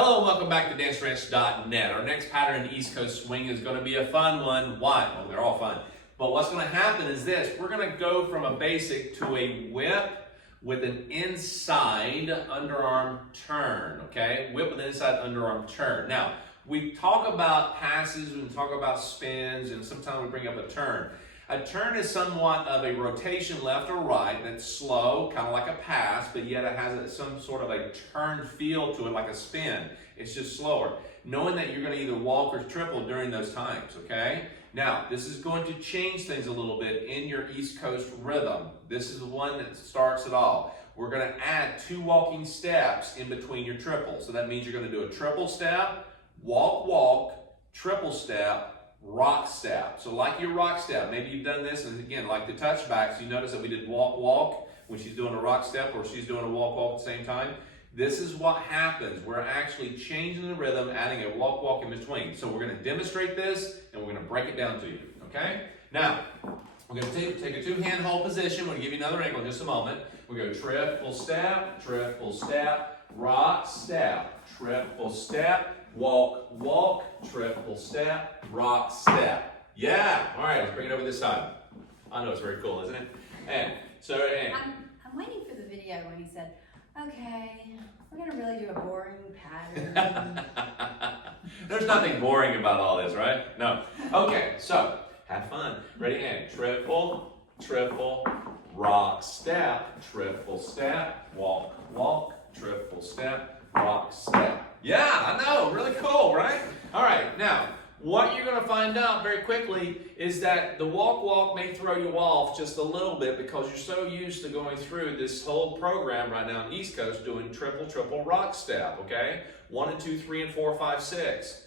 Hello, welcome back to DanceRanch.net. Our next pattern in East Coast Swing is going to be a fun one. Why? Well, they're all fun. But what's going to happen is this. We're going to go from a basic to a whip with an inside underarm turn, okay? Whip with an inside underarm turn. Now, we talk about passes, we talk about spins, and sometimes we bring up a turn. A turn is somewhat of a rotation left or right that's slow, kind of like a pass, but yet it has some sort of a turn feel to it, like a spin. It's just slower. Knowing that you're going to either walk or triple during those times, okay? Now, this is going to change things a little bit in your East Coast rhythm. This is the one that starts it all. We're going to add 2 walking steps in between your triples. So that means you're going to do a triple step, walk, walk, triple step, rock step. So like your rock step, maybe you've done this, and again, like the touchbacks, you notice that we did walk, walk when she's doing a rock step or she's doing a walk, walk at the same time. This is what happens. We're actually changing the rhythm, adding a walk, walk in between. So we're going to demonstrate this, and we're going to break it down to you, okay? Now, we're going to take a 2-hand hold position. We're going to give you another angle in just a moment. We go triple step, rock step, triple step, walk, walk, triple step, rock step. Yeah, all right, let's bring it over this side. I know it's very cool, isn't it? And I'm waiting for the video when he said, okay, we're gonna really do a boring pattern. There's nothing boring about all this, right? No. Okay, so have fun. Ready, and triple, triple, rock step, triple step, walk, walk, triple step, rock step. Yeah, I know, really cool, right? All right, now, what you're going to find out very quickly is that the walk, walk may throw you off just a little bit because you're so used to going through this whole program right now on East Coast doing triple, triple rock step, okay? 1 and 2, 3 and 4, 5, 6.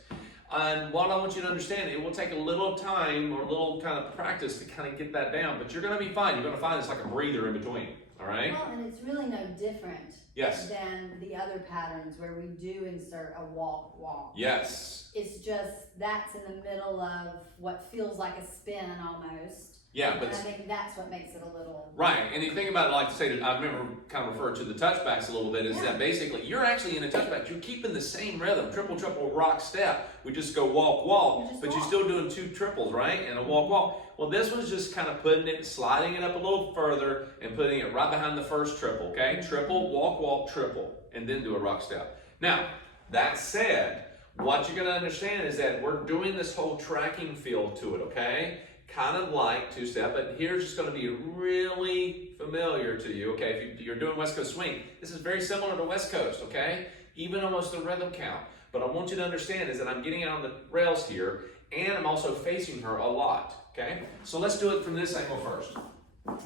And what I want you to understand, it will take a little time or a little kind of practice to kind of get that down, but you're going to be fine. You're going to find it's like a breather in between, all right? Well, and it's really no different than the other patterns where we do insert a walk, walk. Yes. It's just that's in the middle of what feels like a spin almost. Yeah, but and I think that's what makes it a little... Right, and you think about it, like to say, I remember kind of referred to the touchbacks a little bit, is that basically you're actually in a touchback, you're keeping the same rhythm, triple, triple, rock step. We just go walk, walk, but you're still doing 2 triples, right? And a walk, walk. Well, this one's just kind of putting it, sliding it up a little further and putting it right behind the first triple, okay? Triple, walk, walk, triple, and then do a rock step. Now, that said, what you're gonna understand is that we're doing this whole tracking feel to it, okay? Kind of like 2-step, but here's just going to be really familiar to you, okay? If you're doing West Coast Swing, this is very similar to West Coast, okay? Even almost the rhythm count. But I want you to understand is that I'm getting out on the rails here, and I'm also facing her a lot, okay? So let's do it from this angle first.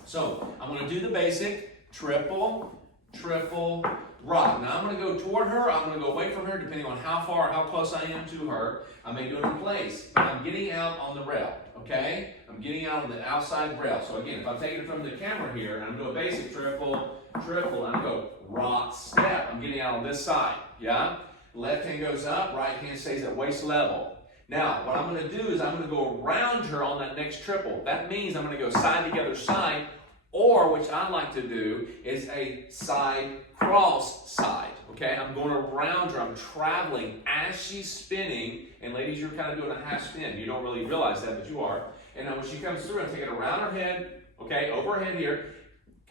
So I'm going to do the basic triple, triple, rock. Now I'm going to go toward her, I'm going to go away from her, depending on how far, how close I am to her. I may do it in place, but I'm getting out on the rail, okay? I'm getting out on the outside rail. So again, if I'm taking it from the camera here, and I'm doing basic triple, triple, and I go rock, step, I'm getting out on this side, yeah? Left hand goes up, right hand stays at waist level. Now, what I'm going to do is I'm going to go around her on that next triple. That means I'm going to go side together side, or, which I like to do, is a side cross side, okay? I'm going around her, I'm traveling as she's spinning, and ladies, you're kind of doing a half spin. You don't really realize that, but you are. And now when she comes through, I take it around her head, okay, over her head here,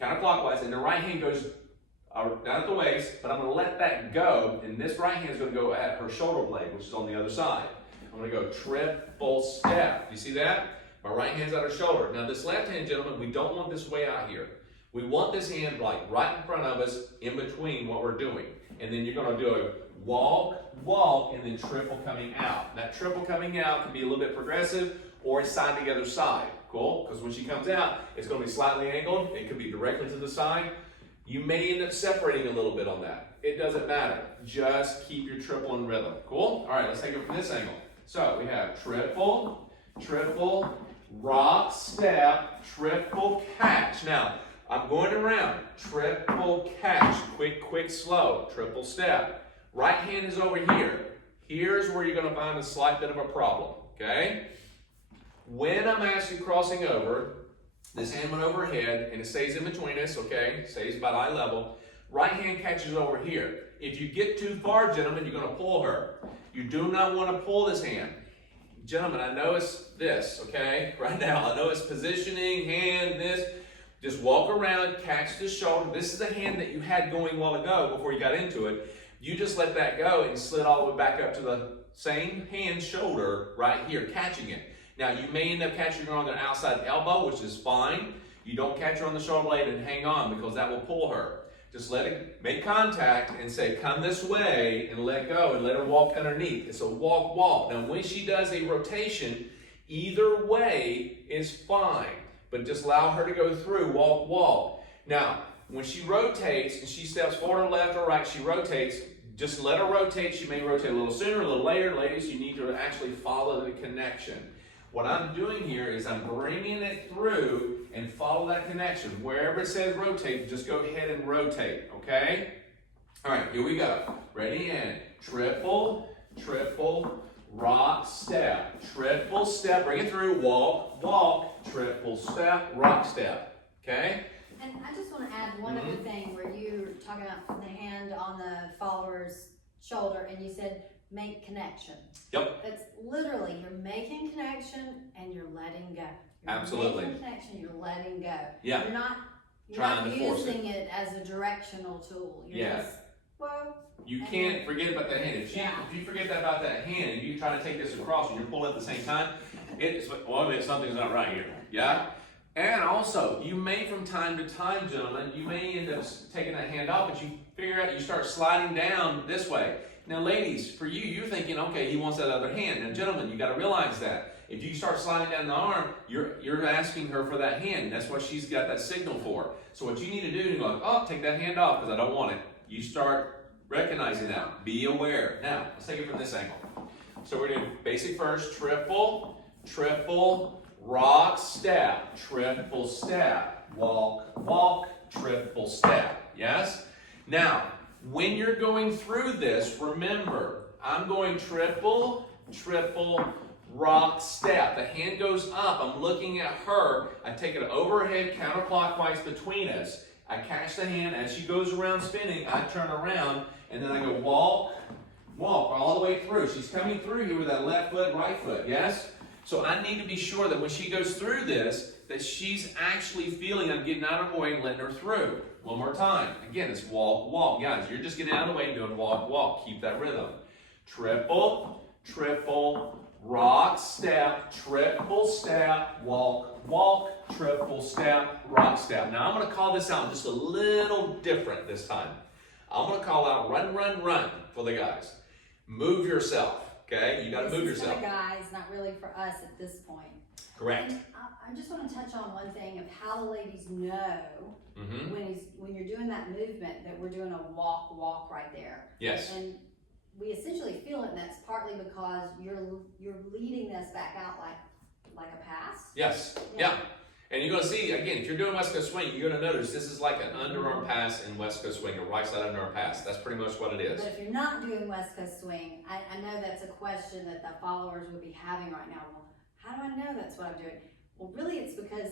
counterclockwise, and the right hand goes down at the waist, but I'm going to let that go, and this right hand is going to go at her shoulder blade, which is on the other side. I'm going to go triple step. You see that? My right hand's at her shoulder. Now this left hand, gentlemen, we don't want this way out here. We want this hand like right in front of us, in between what we're doing. And then you're going to do a walk, walk, and then triple coming out. That triple coming out can be a little bit progressive, or it's side together side. Cool? Because when she comes out, it's going to be slightly angled. It could be directly to the side. You may end up separating a little bit on that. It doesn't matter. Just keep your triple in rhythm. Cool? All right, let's take it from this angle. So we have triple, triple, rock, step, triple catch. Now, I'm going around, triple catch, quick, quick, slow, triple step. Right hand is over here. Here's where you're going to find a slight bit of a problem, okay? When I'm actually crossing over, this hand went overhead and it stays in between us, okay? Stays about eye level. Right hand catches over here. If you get too far, gentlemen, you're gonna pull her. You do not wanna pull this hand. Gentlemen, I know it's this, okay? Right now, I know it's positioning, hand, this. Just walk around, catch the shoulder. This is a hand that you had going a while ago before you got into it. You just let that go and slid all the way back up to the same hand shoulder right here, catching it. Now, you may end up catching her on the outside elbow, which is fine. You don't catch her on the shoulder blade and hang on because that will pull her. Just let it make contact and say, come this way, and let go and let her walk underneath. It's a walk, walk. Now, when she does a rotation, either way is fine, but just allow her to go through, walk, walk. Now, when she rotates and she steps forward or left or right, she rotates, just let her rotate. She may rotate a little sooner, a little later. Ladies, you need to actually follow the connection. What I'm doing here is I'm bringing it through and follow that connection. Wherever it says rotate, just go ahead and rotate, okay? All right, here we go. Ready, and triple, triple, rock, step. Triple step, bring it through, walk, walk, triple step, rock, step, okay? And I just want to add one other thing where you were talking about the hand on the follower's shoulder and you said make connection. Yep. It's literally you're making connection and you're letting go. You're Absolutely. making connection, you're letting go. Yeah. You're not Trying to force using it as a directional tool. You're Yeah. just, well, You can't forget about that hand. If Yeah. you forget about that hand and you try to take this across and you're pulling at the same time, something's not right here. Yeah? And also, you may from time to time, gentlemen, you may end up taking that hand off, but you figure out you start sliding down this way. Now, ladies, for you, you're thinking, okay, he wants that other hand. Now, gentlemen, you got to realize that. If you start sliding down the arm, you're asking her for that hand. That's what she's got that signal for. So what you need to do is go, oh, take that hand off because I don't want it. You start recognizing that. Be aware. Now, let's take it from this angle. So we're doing basic first, triple, triple, rock, step, triple step, walk, walk, triple step. Yes? Now, when you're going through this, remember, I'm going triple, triple, rock, step. The hand goes up. I'm looking at her. I take it overhead counterclockwise between us. I catch the hand. As she goes around spinning, I turn around, and then I go walk, walk all the way through. She's coming through here with that left foot, right foot. Yes? So I need to be sure that when she goes through this, that she's actually feeling I'm getting out of her way and letting her through. One more time. Again, it's walk, walk. Guys, you're just getting out of the way and doing walk, walk. Keep that rhythm. Triple, triple, rock, step, triple step, walk, walk, triple step, rock, step. Now I'm going to call this out just a little different this time. I'm going to call out run, run, run for the guys. Move yourself. Okay, you got to move yourself. This is for the guys, not really for us at this point. Correct. And I just want to touch on one thing of how the ladies know when you're doing that movement that we're doing a walk, walk right there. Yes. And we essentially feel it, and that's partly because you're leading us back out like a pass. Yes. Yeah. And you're going to see, again, if you're doing West Coast swing, you're going to notice this is like an underarm pass in West Coast swing, a right side underarm pass. That's pretty much what it is. But if you're not doing West Coast swing, I know that's a question that the followers would be having right now. Well, how do I know that's what I'm doing? Well, really, it's because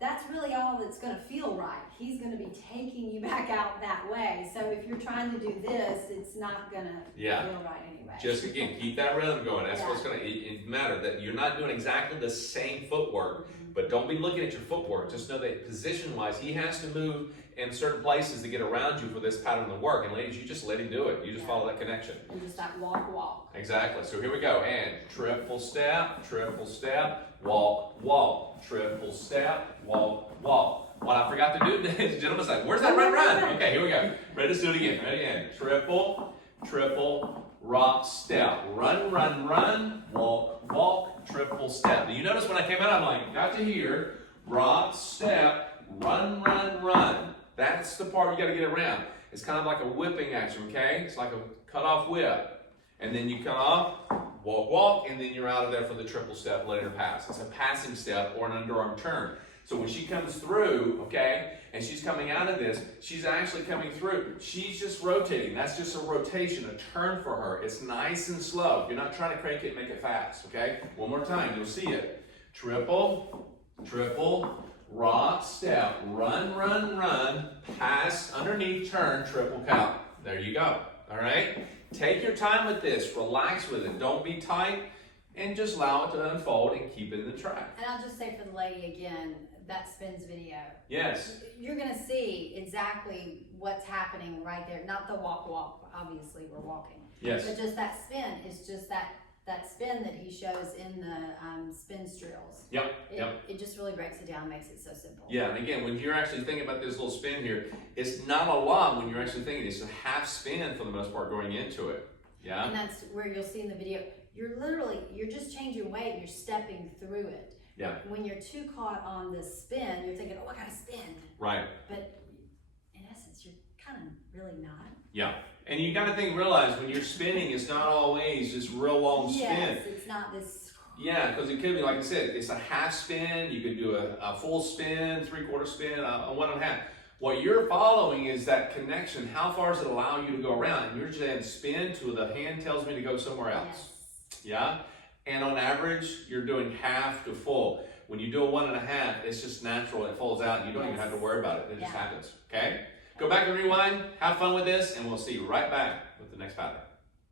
that's really all that's going to feel right. He's going to be taking you back out that way. So if you're trying to do this, it's not going to feel right anyway. Just, again, keep that rhythm going. That's what's going to matter, that you're not doing exactly the same footwork. But don't be looking at your footwork. Just know that position-wise, he has to move in certain places to get around you for this pattern to work. And ladies, you just let him do it. You just follow that connection. And just like walk, walk. Exactly. So here we go. And triple step, walk, walk. Triple step, walk, walk. What I forgot to do, the gentleman's like, where's that run, run? Okay, here we go. Ready to do it again. Ready, and triple, triple, rock, step. Run, run, run, walk, walk, triple step. Now you notice when I came out, I'm like, got to here, rock, step, run, run, run. That's the part you got to get around. It's kind of like a whipping action, okay? It's like a cut-off whip. And then you cut off, walk, walk, and then you're out of there for the triple step, letting her pass. It's a passing step or an underarm turn. So when she comes through, okay, and she's coming out of this, she's actually coming through. She's just rotating. That's just a rotation, a turn for her. It's nice and slow. You're not trying to crank it and make it fast, okay? One more time, you'll see it. Triple, triple, rock, step, run, run, run, pass, underneath, turn, triple count. There you go. All right? Take your time with this. Relax with it. Don't be tight. And just allow it to unfold and keep it in the track. And I'll just say for the lady again, that spins video. Yes. You're gonna see exactly what's happening right there. Not the walk, obviously we're walking. Yes. But just that spin is just that spin that he shows in the spin drills. Yep. It just really breaks it down, makes it so simple. Yeah, and again, when you're actually thinking about this little spin here, it's not a lot when you're actually thinking. It's a half spin for the most part going into it. Yeah. And that's where you'll see in the video, you're just changing weight, you're stepping through it. Yeah. When you're too caught on the spin, you're thinking, oh, I gotta spin. Right. But in essence, you're kind of really not. Yeah. And you gotta realize when you're spinning, it's not always this real long spin. Yes, it's not this. Yeah, because it could be, like I said, it's a half spin. You could do a full spin, 3/4 spin, a 1.5. What you're following is that connection. How far does it allow you to go around? And you're just saying spin to the hand tells me to go somewhere else. Yes. Yeah? And on average, you're doing half to full. When you do a 1.5, it's just natural. It folds out and you don't even have to worry about it. It just happens. Okay? Go back and rewind. Have fun with this, and we'll see you right back with the next pattern.